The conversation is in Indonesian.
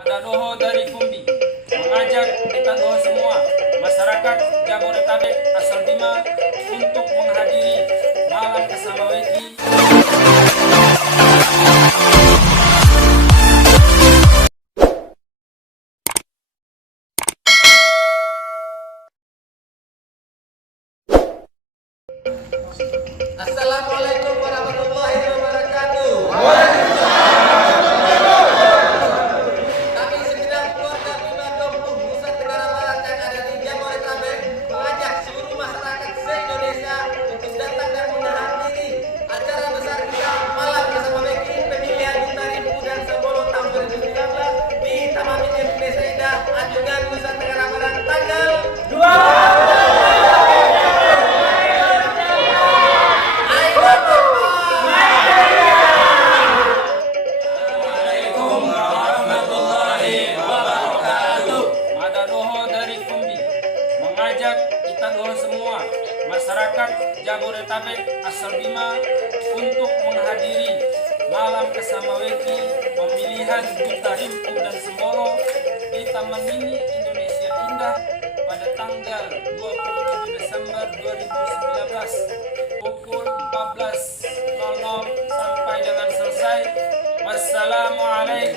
Doho dari Kumbi mengajak kita doho semua masyarakat Jabodetabek asal Bima untuk menghadiri malam Kesamaweti. Assalamualaikum warahmatullahi wabarakatuh. Kami segenap keluarga Bima Dompuh Nusa Tenggara Barat yang ada di Jabodetabek mengajak seluruh masyarakat se-Indonesia untuk datang dan menghadiri acara besar kita Malam Kesamaweti Pemilihan Duta Rimpu dan Sembolo tahun 2019 di Taman Mini Indonesia Indah Anjungan Nusa Tenggara Barat tanggal 2. Mengajak kita doho semua masyarakat Jabodetabek asal Bima untuk menghadiri malam Kesamaweti pemilihan Duta Rimpu dan Sembolo di Taman Mini Indonesia Indah pada tanggal 27 Desember 2019 pukul 14.00 sampai dengan selesai. Wassalamualaikum